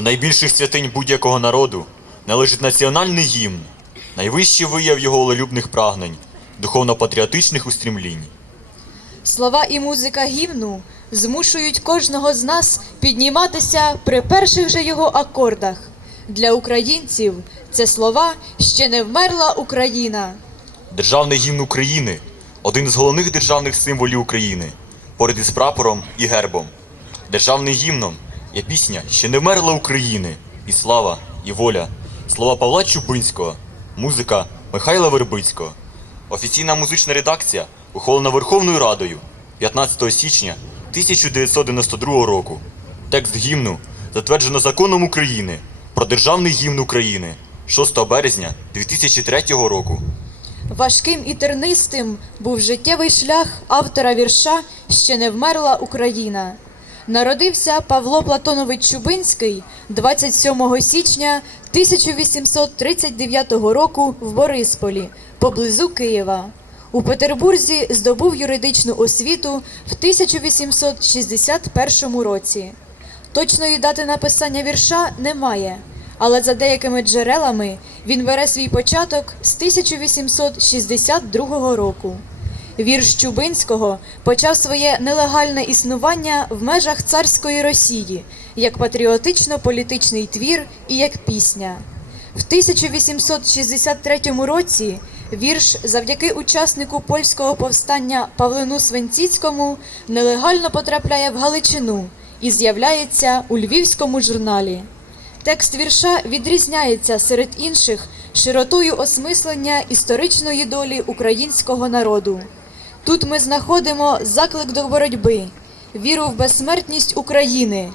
До найбільших святинь будь-якого народу належить національний гімн, найвищий вияв його волелюбних прагнень, духовно-патріотичних устрімлінь. Слова і музика гімну змушують кожного з нас підніматися при перших же його акордах. Для українців це слова ще не вмерла Україна. Державний гімн України один з головних державних символів України, поряд із прапором і гербом. Державним гімном є пісня Ще не вмерла України, і слава, і воля, слова Павла Чубинського, музика Михайла Вербицького. Офіційна музична редакція ухвалена Верховною Радою 15 січня 1992 року. Текст гімну затверджено законом України про державний гімн України 6 березня 2003 року. Важким і тернистим був життєвий шлях автора вірша Ще не вмерла Україна. Народився Павло Платонович Чубинський 27 січня 1839 року в Борисполі, поблизу Києва. У Петербурзі здобув юридичну освіту в 1861 році. Точної дати написання вірша немає, але за деякими джерелами він бере свій початок з 1862 року. Вірш Чубинського почав своє нелегальне існування в межах царської Росії як патріотично-політичний твір і як пісня. В 1863 році вірш завдяки учаснику польського повстання Павлину Свенціцькому нелегально потрапляє в Галичину і з'являється у львівському журналі. Текст вірша відрізняється серед інших широтою осмислення історичної долі українського народу. Тут ми знаходимо заклик до боротьби, віру в безсмертність України,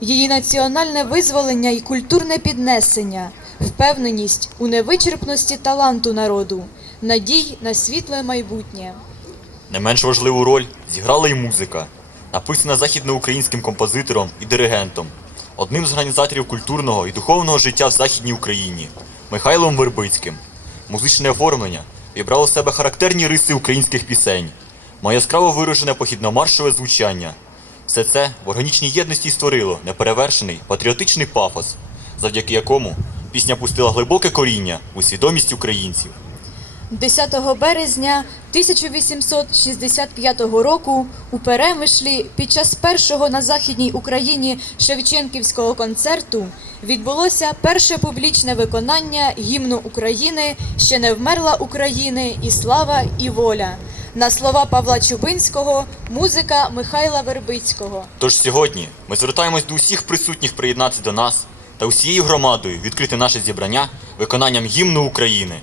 її національне визволення і культурне піднесення, впевненість у невичерпності таланту народу, надій на світле майбутнє. Не менш важливу роль зіграла і музика, написана західноукраїнським композитором і диригентом, одним з організаторів культурного і духовного життя в Західній Україні Михайлом Вербицьким. Музичне оформлення вібрало у себе характерні риси українських пісень, має яскраво виражене похідно-маршове звучання. Все це в органічній єдності створило неперевершений патріотичний пафос, завдяки якому пісня пустила глибоке коріння у свідомість українців. 10 березня 1865 року у Перемишлі під час першого на Західній Україні Шевченківського концерту відбулося перше публічне виконання гімну України Ще не вмерла України і слава і воля. На слова Павла Чубинського, музика Михайла Вербицького. Тож сьогодні ми звертаємось до усіх присутніх приєднатися до нас та усією громадою відкрити наше зібрання виконанням гімну України.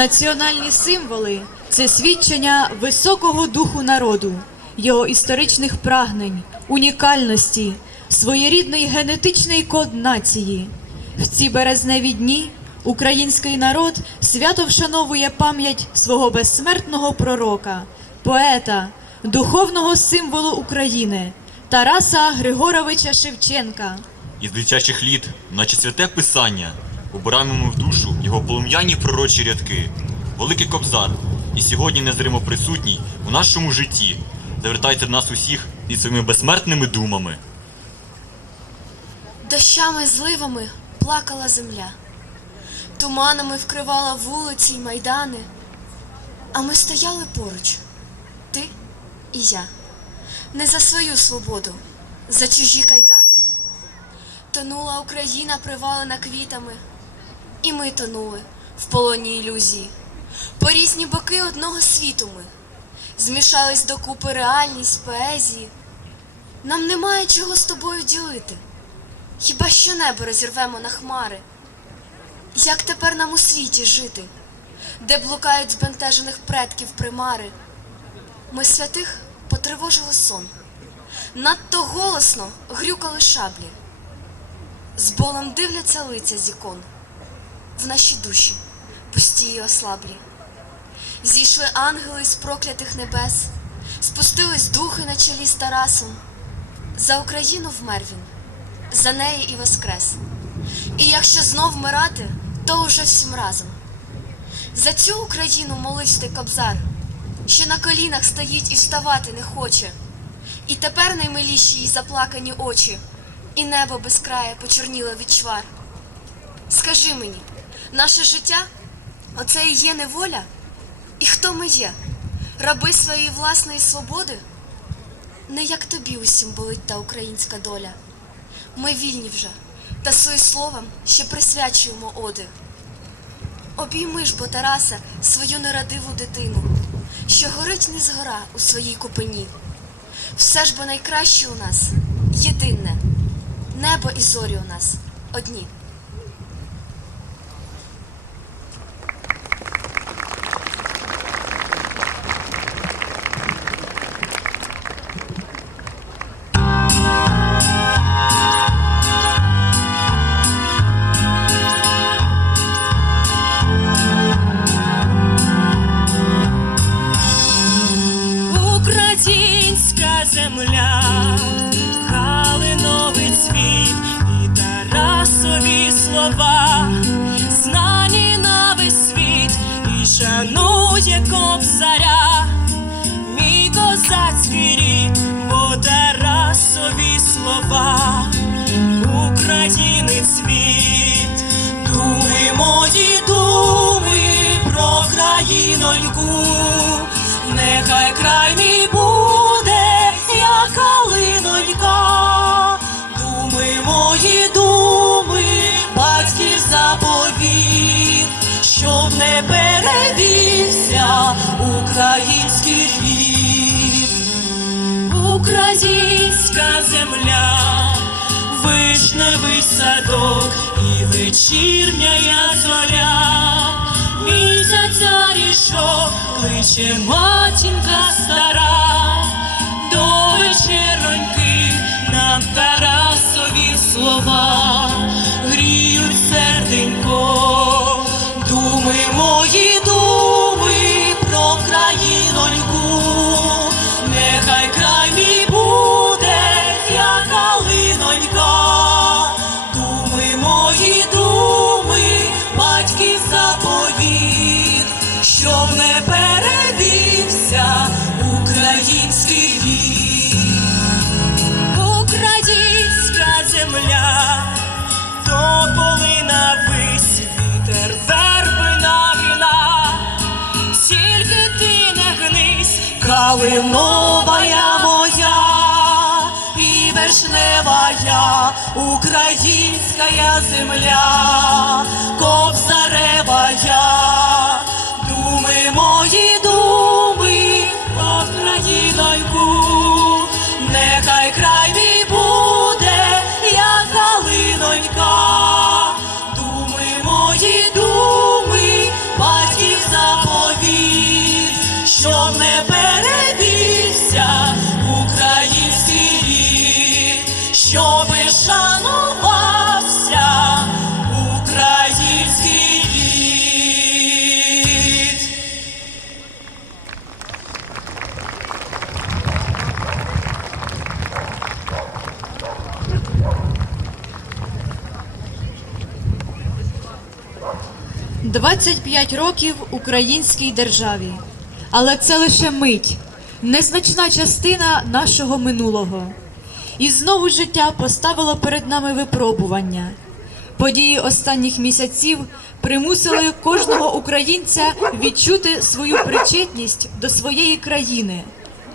Національні символи це свідчення високого духу народу, його історичних прагнень, унікальності, своєрідний генетичний код нації. В ці березневі дні український народ свято вшановує пам'ять свого безсмертного пророка, поета, духовного символу України Тараса Григоровича Шевченка. Із дитячих літ, наче святе писання, обираємо в душу його полум'яні пророчі рядки. Великий Кобзар, і сьогодні незримо присутній у нашому житті. Завертайте нас усіх із своїми безсмертними думами. Дощами зливами плакала земля, туманами вкривала вулиці й майдани, а ми стояли поруч, ти і я, не за свою свободу, за чужі кайдани. Тонула Україна, привалена квітами, і ми тонули в полоні ілюзії. По різні боки одного світу ми змішались докупи реальність, поезії. Нам немає чого з тобою ділити. Хіба що небо розірвемо на хмари? Як тепер нам у світі жити, де блукають збентежених предків примари? Ми святих потривожили сон, надто голосно грюкали шаблі, з болем дивляться лиця з ікон, в наші душі пусті й ослаблі. Зійшли ангели з проклятих небес, спустились духи на чолі з Тарасом. За Україну вмер він за неї і воскрес. І якщо знов вмирати, то уже всім разом. За цю Україну молився ти кобзар, що на колінах стоїть і вставати не хоче. І тепер наймиліші її заплакані очі, і небо без края почорніло від чвар. Скажи мені, наше життя оце і є неволя? І хто ми є? Раби своєї власної свободи? Не як тобі усім болить та українська доля. Ми вільні вже, та своїм словом ще присвячуємо оди. Обійми ж бо Тараса свою нерадиву дитину, що горить не згора у своїй купині. Все ж бо найкраще у нас єдине, небо і зорі у нас одні. Земля, український рід. Українська земля, вишневий садок і вечірня зоря, місяця рішок кличе матінка стара, до вечероньки нам Тарасові слова. Гріють серденько, думи мої калинова моя, і вишневая я, українська я земля, кобзарева 25 років українській державі. Але це лише мить, незначна частина нашого минулого. І знову життя поставило перед нами випробування. Події останніх місяців примусили кожного українця відчути свою причетність до своєї країни,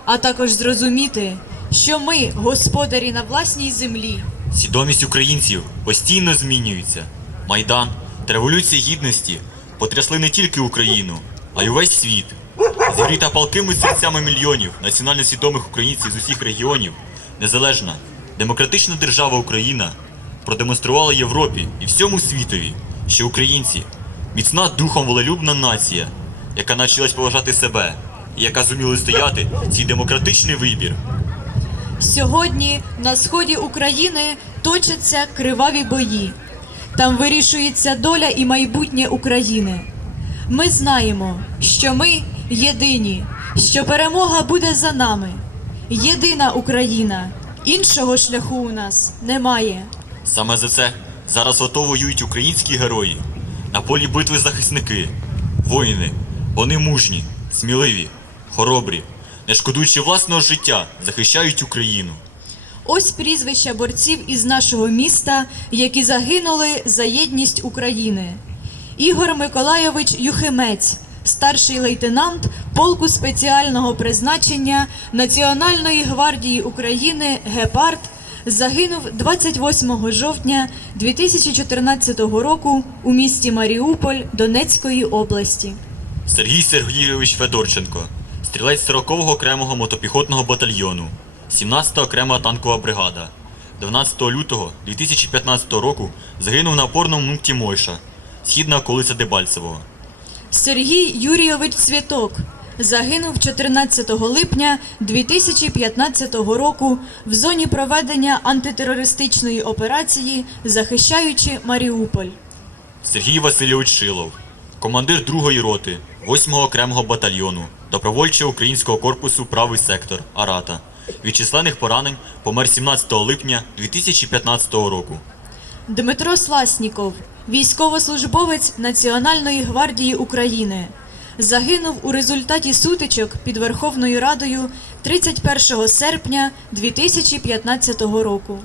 а також зрозуміти, що ми господарі на власній землі. Свідомість українців постійно змінюється. Майдан революція гідності потрясли не тільки Україну, а й увесь світ. Зігріта палкими серцями мільйонів національно свідомих українців з усіх регіонів, незалежна демократична держава Україна продемонструвала Європі і всьому світові, що українці міцна духом волелюбна нація, яка навчилась поважати себе і яка зуміла стояти свій демократичний вибір. Сьогодні на сході України точаться криваві бої. Там вирішується доля і майбутнє України. Ми знаємо, що ми єдині, що перемога буде за нами. Єдина Україна. Іншого шляху у нас немає. Саме за це зараз ото українські герої. На полі битви захисники, воїни. Вони мужні, сміливі, хоробрі, не шкодуючи власного життя, захищають Україну. Ось прізвища борців із нашого міста, які загинули за єдність України. Ігор Миколайович Юхимець, старший лейтенант полку спеціального призначення Національної гвардії України Гепард, загинув 28 жовтня 2014 року у місті Маріуполь Донецької області. Сергій Сергійович Федорченко, стрілець 40-го окремого мотопіхотного батальйону, 17-та окрема танкова бригада. 12 лютого 2015 року загинув на опорному пункті Мойша, східна околиця Дебальцевого. Сергій Юрійович Цвіток загинув 14 липня 2015 року в зоні проведення антитерористичної операції, захищаючи Маріуполь. Сергій Васильович Шилов, командир 2-ї роти 8-го окремого батальйону добровольчого українського корпусу Правий сектор Арата. Від численних поранень помер 17 липня 2015 року. Дмитро Сласніков, військовослужбовець Національної гвардії України, загинув у результаті сутичок під Верховною Радою 31 серпня 2015 року.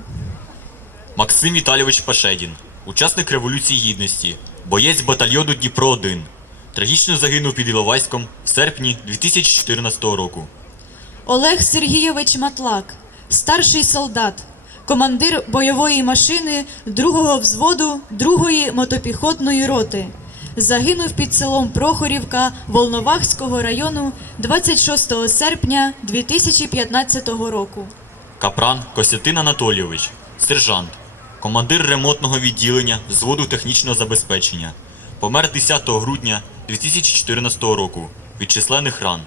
Максим Віталійович Пашедін, учасник Революції Гідності, боєць батальйону Дніпро 1 Трагічно загинув під Іловайськом в серпні 2014 року. Олег Сергійович Матлак, старший солдат, командир бойової машини 2-го взводу 2-ї мотопіхотної роти. Загинув під селом Прохорівка Волновахського району 26 серпня 2015 року. Капран Костянтин Анатолійович, сержант, командир ремонтного відділення взводу технічного забезпечення. Помер 10 грудня 2014 року від численних ран.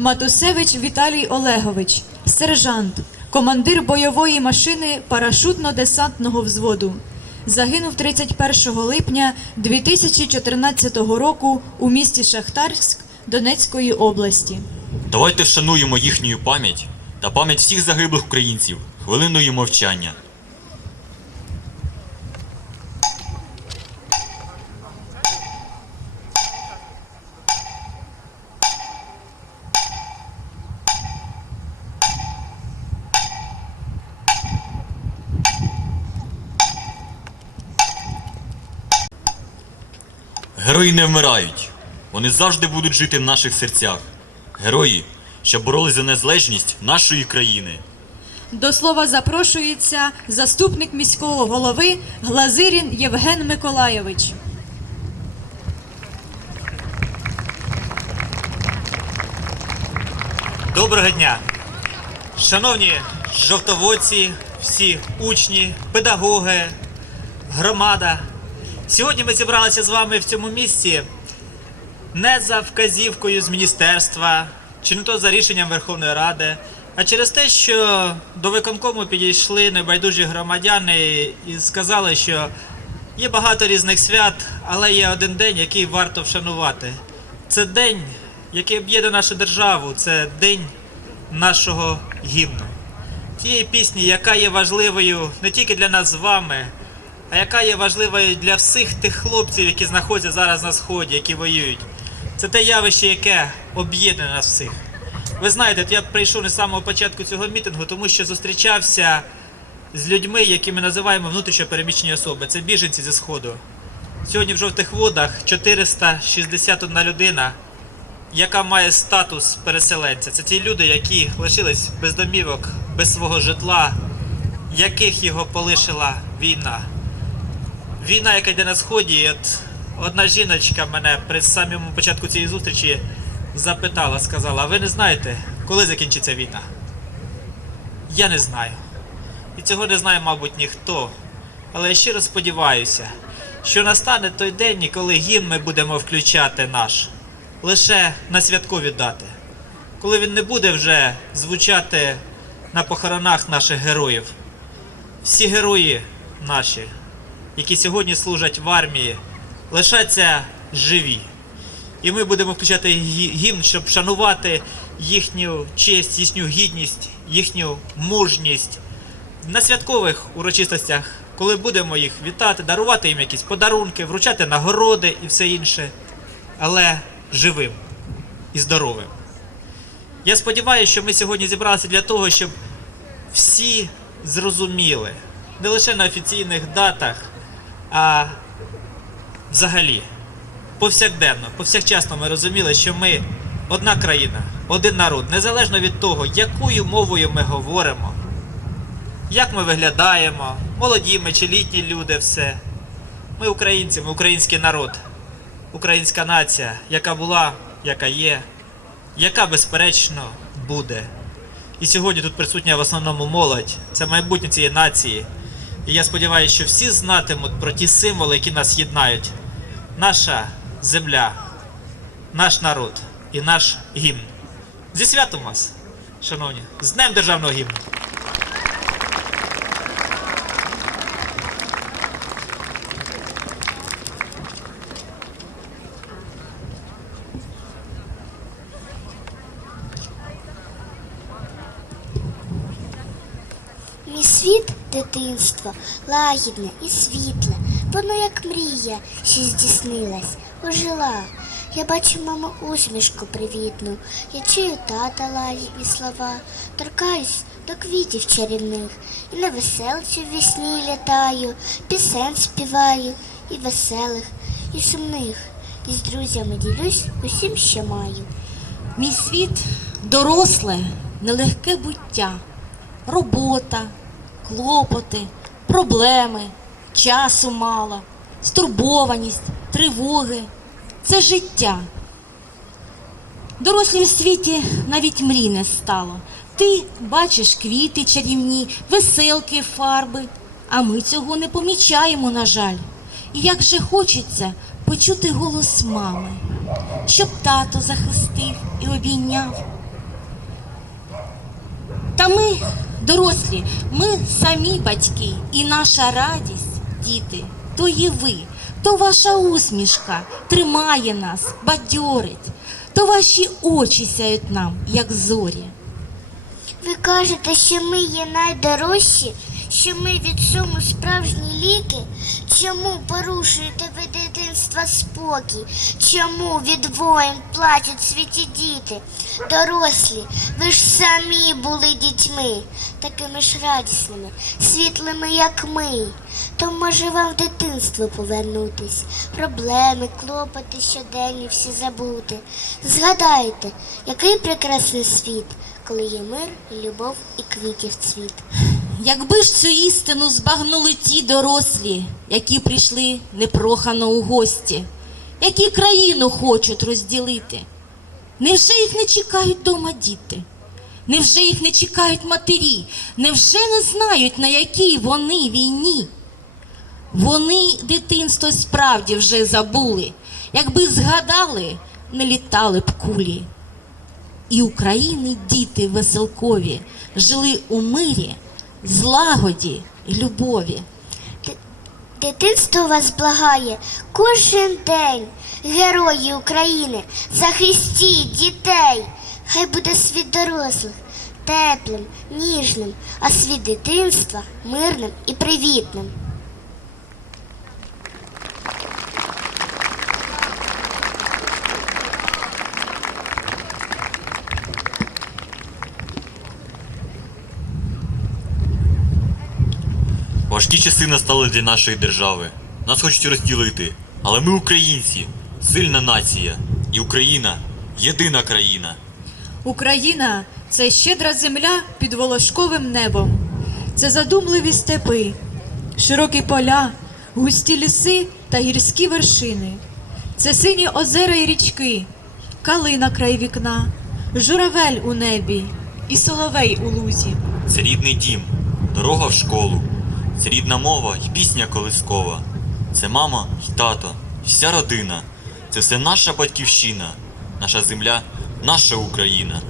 Матусевич Віталій Олегович, сержант, командир бойової машини парашутно-десантного взводу. Загинув 31 липня 2014 року у місті Шахтарськ Донецької області. Давайте вшануємо їхню пам'ять та пам'ять всіх загиблих українців хвилиною мовчання. Герої не вмирають. Вони завжди будуть жити в наших серцях. Герої, що боролись за незалежність нашої країни. До слова запрошується заступник міського голови Глазирін Євген Миколайович. Доброго дня! Шановні жовтоводці, всі учні, педагоги, громада. Сьогодні ми зібралися з вами в цьому місці не за вказівкою з міністерства, чи не то за рішенням Верховної Ради, а через те, що до виконкому підійшли небайдужі громадяни і сказали, що є багато різних свят, але є один день, який варто вшанувати. Це день, який об'єднує нашу державу, це день нашого гімну. Тієї пісні, яка є важливою не тільки для нас з вами, а яка є важливою для всіх тих хлопців, які знаходяться зараз на сході, які воюють. Це те явище, яке об'єднує нас всіх. Ви знаєте, я прийшов не з самого початку цього мітингу, тому що зустрічався з людьми, які ми називаємо внутрішньо переміщені особи. Це біженці зі сходу. Сьогодні в жовтих водах 461 людина, яка має статус переселенця. Це ті люди, які лишились без домівок, без свого житла, яких його полишила війна. Війна, яка йде на сході, от одна жіночка мене при самому початку цієї зустрічі запитала, сказала: ви не знаєте, коли закінчиться війна? Я не знаю. І цього не знає, мабуть, ніхто. Але я щиро сподіваюся, що настане той день, коли гімн ми будемо включати наш лише на святкові дати, коли він не буде вже звучати на похоронах наших героїв. Всі герої наші, які сьогодні служать в армії, лишаться живі. І ми будемо включати гімн, щоб шанувати їхню честь, їхню гідність, їхню мужність на святкових урочистостях, коли будемо їх вітати, дарувати їм якісь подарунки, вручати нагороди і все інше, але живим і здоровим. Я сподіваюся, що ми сьогодні зібралися для того, щоб всі зрозуміли не лише на офіційних датах, а взагалі повсякденно, повсякчасно ми розуміли, що ми одна країна, один народ, незалежно від того, якою мовою ми говоримо, як ми виглядаємо, молоді ми чи літні люди, все. Ми українці, ми український народ, українська нація, яка була, яка є, яка безперечно буде. І сьогодні тут присутня в основному молодь, це майбутнє цієї нації. І я сподіваюся, що всі знатимуть про ті символи, які нас єднають. Наша земля, наш народ і наш гімн. Зі святом вас, шановні, з Днем Державного гімну! Мій світ дитинство лагідне і світле, воно як мрія, що здійснилась, ожила. Я бачу маму усмішку привітну, я чую тата лагідні слова, торкаюсь до квітів чарівних, і на веселцю в вісні літаю, пісень співаю, і веселих, і сумних, і з друзями ділюсь усім, що маю. Мій світ доросле, нелегке буття, робота, клопоти, проблеми, часу мало, стурбованість, тривоги це життя. Дорослім світі навіть мрій не стало. Ти бачиш квіти чарівні, веселки, фарби, а ми цього не помічаємо, на жаль. І як же хочеться почути голос мами, щоб тато захистив і обійняв. Та ми, дорослі, ми самі батьки, і наша радість, діти, то є ви, то ваша усмішка тримає нас, бадьорить, то ваші очі сяють нам, як зорі. Ви кажете, що ми є найдорожчі, що ми від суму справжні ліки. Чому порушуєте ви дитинства спокій? Чому від воїн плачуть світі діти? Дорослі, ви ж самі були дітьми, такими ж радісними, світлими, як ми. То може вам в дитинство повернутись, проблеми, клопоти щоденні всі забути. Згадайте, який прекрасний світ, коли є мир, любов і квітів цвіт. Якби ж цю істину збагнули ті дорослі, які прийшли непрохано у гості, які країну хочуть розділити, невже їх не чекають дома діти? Невже їх не чекають матері? Невже не знають, на якій вони війні? Вони дитинство справді вже забули, якби згадали, не літали б кулі. І України діти веселкові жили у мирі, злагоді і любові. Дитинство вас благає кожен день. Герої України, захистіть дітей. Хай буде світ дорослих, теплим, ніжним, а світ дитинства мирним і привітним. Важкі часи настали для нашої держави. Нас хочуть розділити. Але ми українці, сильна нація. І Україна єдина країна. Україна це щедра земля під волошковим небом, це задумливі степи, широкі поля, густі ліси та гірські вершини, це сині озера й річки, калина край вікна, журавель у небі і соловей у лузі. Це рідний дім, дорога в школу, це рідна мова й пісня колискова. Це мама і тато, вся родина. Це все наша батьківщина, наша земля, наша Україна.